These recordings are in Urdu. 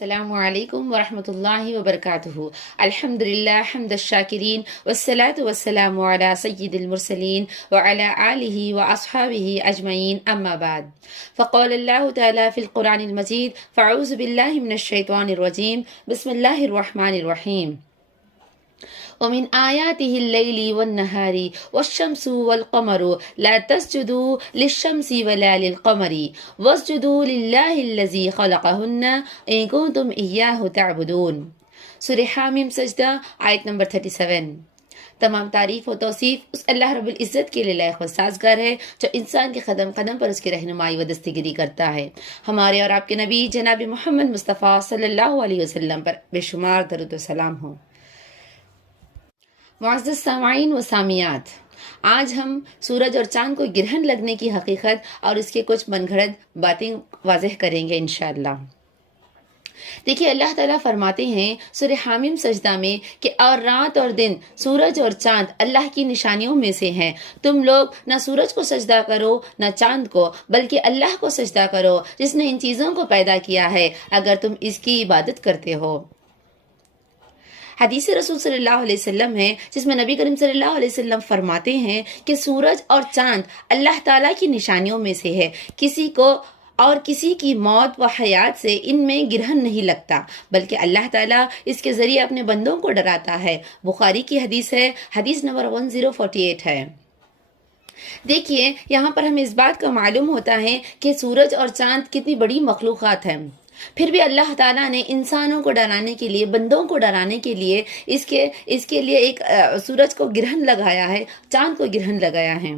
السلام علیکم ورحمۃ اللہ وبرکاتہ۔ الحمد للہ حمد الشاکرین والصلاة والسلام علی سید المرسلین وعلی آلہ واصحابہ اجمعین، اما بعد فقال اللہ تعالی فی القرآن المجید فاعوذ باللہ من الشیطان الرجیم بسم اللہ الرحمن الرحیم۔ ومن آیاته اللیل والنہار والشمس والقمر لا تسجدوا للشمس ولا للقمر واسجدوا للہ الذی خلقہن ان کنتم ایاہ تعبدون۔ سورہ حامیم سجدہ آیت نمبر 37۔ تمام تعریف و توصیف اس اللہ رب العزت کے لیے لائق و سازگار ہے جو انسان کے قدم قدم پر اس کی رہنمائی و دستگیری کرتا ہے۔ ہمارے اور آپ کے نبی جناب محمد مصطفیٰ صلی اللہ علیہ وسلم پر بے شمار درود و سلام ہوں۔ معزز سامعین و سامعات، آج ہم سورج اور چاند کو گرہن لگنے کی حقیقت اور اس کے کچھ من گھڑت باتیں واضح کریں گے انشاءاللہ۔ دیکھیے، اللہ تعالیٰ فرماتے ہیں سورہ حامیم سجدہ میں کہ اور رات اور دن، سورج اور چاند اللہ کی نشانیوں میں سے ہیں، تم لوگ نہ سورج کو سجدہ کرو نہ چاند کو، بلکہ اللہ کو سجدہ کرو جس نے ان چیزوں کو پیدا کیا ہے، اگر تم اس کی عبادت کرتے ہو۔ حدیث رسول صلی اللہ علیہ وسلم ہے جس میں نبی کریم صلی اللہ علیہ وسلم فرماتے ہیں کہ سورج اور چاند اللہ تعالیٰ کی نشانیوں میں سے ہے، کسی کو اور کسی کی موت و حیات سے ان میں گرہن نہیں لگتا، بلکہ اللہ تعالیٰ اس کے ذریعے اپنے بندوں کو ڈراتا ہے۔ بخاری کی حدیث ہے، حدیث نمبر 1048 ہے۔ دیکھیے، یہاں پر ہمیں اس بات کا معلوم ہوتا ہے کہ سورج اور چاند کتنی بڑی مخلوقات ہیں، پھر بھی اللہ تعالیٰ نے انسانوں کو ڈرانے کے لیے، بندوں کو ڈرانے کے لیے اس کے لیے ایک سورج کو گرہن لگایا ہے، چاند کو گرہن لگایا ہے۔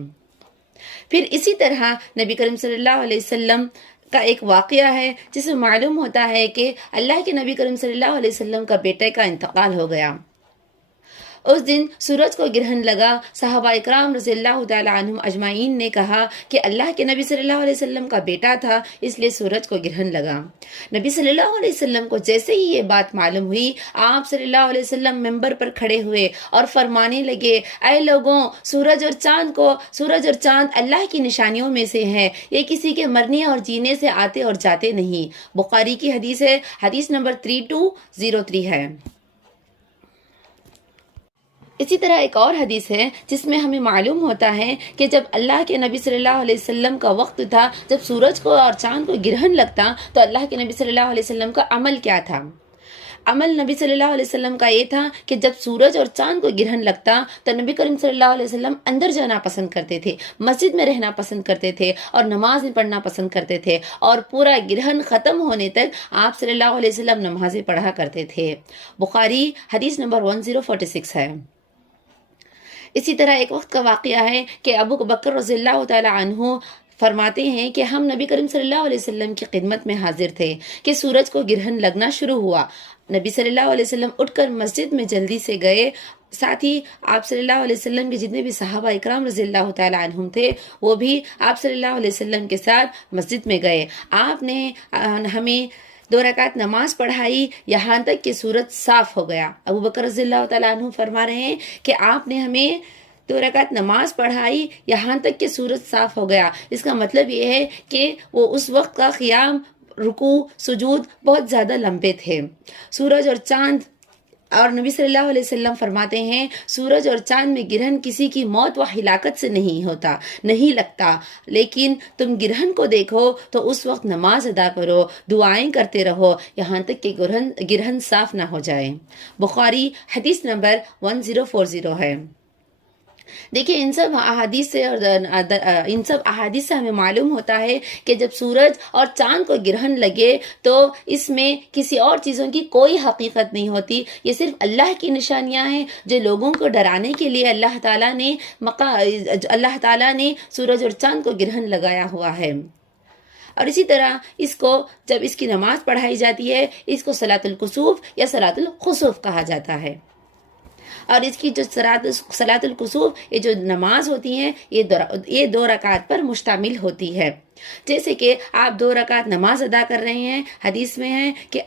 پھر اسی طرح نبی کریم صلی اللہ علیہ وسلم کا ایک واقعہ ہے جس میں معلوم ہوتا ہے کہ اللہ کے نبی کریم صلی اللہ علیہ وسلم کا بیٹے کا انتقال ہو گیا۔ اس دن سورج کو گرہن لگا۔ صحابہ اکرام رضی اللہ تعالی عنہم اجمعین نے کہا کہ اللہ کے نبی صلی اللہ علیہ وسلم کا بیٹا تھا، اس لیے سورج کو گرہن لگا۔ نبی صلی اللہ علیہ وسلم کو جیسے ہی یہ بات معلوم ہوئی، آپ صلی اللہ علیہ وسلم ممبر پر کھڑے ہوئے اور فرمانے لگے، اے لوگوں، سورج اور چاند اللہ کی نشانیوں میں سے ہیں، یہ کسی کے مرنے اور جینے سے آتے اور جاتے نہیں۔ بخاری کی حدیث ہے، حدیث نمبر 3203 ہے۔ اسی طرح ایک اور حدیث ہے جس میں ہمیں معلوم ہوتا ہے کہ جب اللہ کے نبی صلی اللہ علیہ وسلم کا وقت تھا، جب سورج کو اور چاند کو گرہن لگتا تو اللہ کے نبی صلی اللہ علیہ وسلم کا عمل کیا تھا؟ عمل نبی صلی اللہ علیہ وسلم کا یہ تھا کہ جب سورج اور چاند کو گرہن لگتا تو نبی کریم صلی اللہ علیہ وسلم اندر جانا پسند کرتے تھے، مسجد میں رہنا پسند کرتے تھے اور نماز پڑھنا پسند کرتے تھے، اور پورا گرہن ختم ہونے تک آپ صلی اللہ علیہ وسلم نمازیں پڑھا کرتے تھے۔ بخاری حدیث نمبر 1046 ہے۔ اسی طرح ایک وقت کا واقعہ ہے کہ ابو بکر رضی اللہ تعالی عنہ فرماتے ہیں کہ ہم نبی کریم صلی اللہ علیہ وسلم کی خدمت میں حاضر تھے کہ سورج کو گرہن لگنا شروع ہوا۔ نبی صلی اللہ علیہ وسلم اٹھ کر مسجد میں جلدی سے گئے، ساتھ ہی آپ صلی اللہ علیہ وسلم کے جتنے بھی صحابہ اکرام رضی اللہ تعالی عنہم تھے وہ بھی آپ صلی اللہ علیہ وسلم کے ساتھ مسجد میں گئے۔ آپ نے ہمیں 2 رکعت نماز پڑھائی یہاں تک کہ سورج صاف ہو گیا۔ ابو بکر رضی اللہ تعالیٰ عنہ فرما رہے ہیں کہ آپ نے ہمیں 2 رکعت نماز پڑھائی یہاں تک کہ سورج صاف ہو گیا۔ اس کا مطلب یہ ہے کہ وہ اس وقت کا قیام، رکوع، سجود بہت زیادہ لمبے تھے۔ سورج اور چاند، اور نبی صلی اللہ علیہ وسلم فرماتے ہیں سورج اور چاند میں گرہن کسی کی موت و ہلاکت سے نہیں لگتا، لیکن تم گرہن کو دیکھو تو اس وقت نماز ادا کرو، دعائیں کرتے رہو یہاں تک کہ گرہن صاف نہ ہو جائے۔ بخاری حدیث نمبر 1040 ہے۔ دیکھیے، ان سب احادیث سے ہمیں معلوم ہوتا ہے کہ جب سورج اور چاند کو گرہن لگے تو اس میں کسی اور چیزوں کی کوئی حقیقت نہیں ہوتی، یہ صرف اللہ کی نشانیاں ہیں جو لوگوں کو ڈرانے کے لیے اللہ تعالیٰ نے سورج اور چاند کو گرہن لگایا ہوا ہے۔ اور اسی طرح اس کو جب اس کی نماز پڑھائی جاتی ہے، اس کو صلاۃ الکسوف یا صلاۃ الخسوف کہا جاتا ہے۔ اور اس کی جو صلاۃ الکسوف، یہ جو نماز ہوتی ہیں، یہ 2 رکعات پر مشتمل ہوتی ہے۔ جیسے کہ آپ 2 رکعت نماز ادا کر رہے ہیں، حدیث میں ہے کہ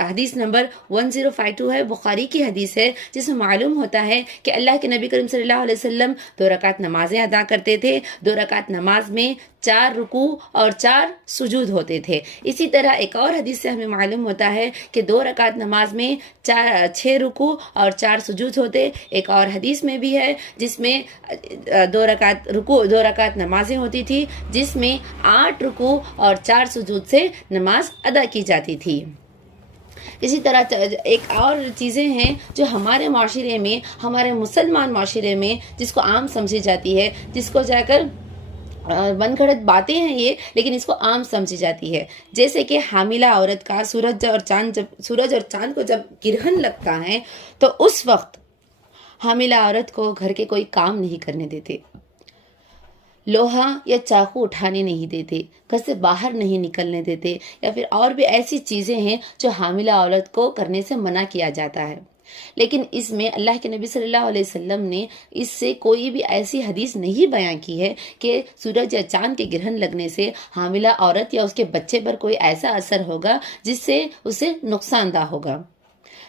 حدیث نمبر 1052 ہے، بخاری کی حدیث ہے، جس میں معلوم ہوتا ہے کہ اللہ کے نبی کریم صلی اللہ علیہ وسلم 2 رکعت نمازیں ادا کرتے تھے، 2 رکعت نماز میں 4 رکوع اور 4 سجود ہوتے تھے۔ اسی طرح ایک اور حدیث سے ہمیں معلوم ہوتا ہے کہ 2 رکعت نماز میں 6 رکوع اور 4 سجود ہوتے۔ ایک اور حدیث میں بھی ہے جس میں 2 رکعت نمازیں ہوتی تھی، جس میں 8 رکوع اور 4 سجود سے نماز ادا کی جاتی تھی۔ اسی طرح ایک اور چیزیں ہیں جو ہمارے معاشرے میں، ہمارے مسلمان معاشرے میں جس کو عام سمجھی جاتی ہے، جس کو جا کر من گھڑت باتیں ہیں یہ، لیکن اس کو عام سمجھی جاتی ہے، جیسے کہ حاملہ عورت کا سورج اور چاند کو جب گرہن لگتا ہے تو اس وقت حاملہ عورت کو گھر کے کوئی کام نہیں کرنے دیتے، لوہا یا چاقو اٹھانے نہیں دیتے، گھر سے باہر نہیں نکلنے دیتے، یا پھر اور بھی ایسی چیزیں ہیں جو حاملہ عورت کو کرنے سے منع کیا جاتا ہے۔ لیکن اس میں اللہ کے نبی صلی اللہ علیہ وسلم نے اس سے کوئی بھی ایسی حدیث نہیں بیان کی ہے کہ سورج یا چاند کے گرہن لگنے سے حاملہ عورت یا اس کے بچے پر کوئی ایسا اثر ہوگا جس سے اسے نقصان دہ ہوگا۔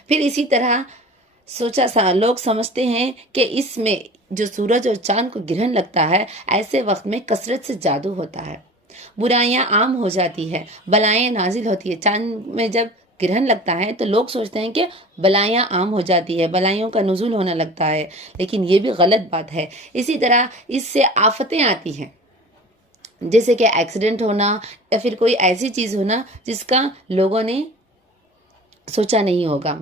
پھر اسی طرح لوگ سمجھتے ہیں کہ اس میں جو سورج اور چاند کو گرہن لگتا ہے، ایسے وقت میں کثرت سے جادو ہوتا ہے، برائیاں عام ہو جاتی ہے، بلائیں نازل ہوتی ہے۔ چاند میں جب گرہن لگتا ہے تو لوگ سوچتے ہیں کہ بلائیاں عام ہو جاتی ہے، بلائیوں کا نزول ہونے لگتا ہے، لیکن یہ بھی غلط بات ہے۔ اسی طرح اس سے آفتیں آتی ہیں، جیسے کہ ایکسیڈنٹ ہونا یا پھر کوئی ایسی چیز ہونا جس کا لوگوں نے سوچا نہیں ہوگا۔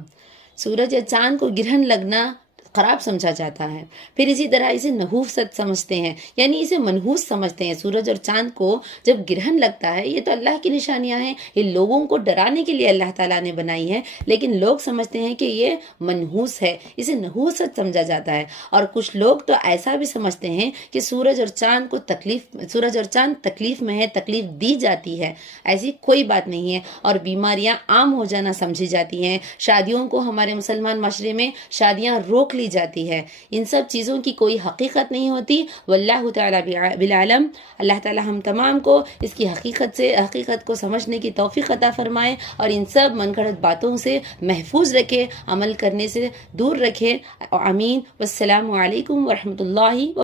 سورج یا چاند کو گرہن لگنا خراب سمجھا جاتا ہے۔ پھر اسی طرح اسے نحوست سمجھتے ہیں، یعنی اسے منحوس سمجھتے ہیں۔ سورج اور چاند کو جب گرہن لگتا ہے، یہ تو اللہ کی نشانیاں ہیں، یہ لوگوں کو ڈرانے کے لیے اللہ تعالیٰ نے بنائی ہے، لیکن لوگ سمجھتے ہیں کہ یہ منحوس ہے، اسے نحوست سمجھا جاتا ہے۔ اور کچھ لوگ تو ایسا بھی سمجھتے ہیں کہ سورج اور چاند تکلیف میں ہے، تکلیف دی جاتی ہے۔ ایسی کوئی بات نہیں ہے، اور بیماریاں عام ہو جانا سمجھی جاتی ہیں۔ شادیوں کو ہمارے مسلمان معاشرے میں شادیاں روک لی جاتی ہے، ان سب چیزوں کی کوئی حقیقت نہیں ہوتی۔ واللہ تعالی بالعلم۔ اللہ تعالی ہم تمام کو اس کی حقیقت کو سمجھنے کی توفیق عطا فرمائے، اور ان سب من گھڑت باتوں سے محفوظ رکھے، عمل کرنے سے دور رکھے۔ آمین۔ والسلام علیکم ورحمۃ اللہ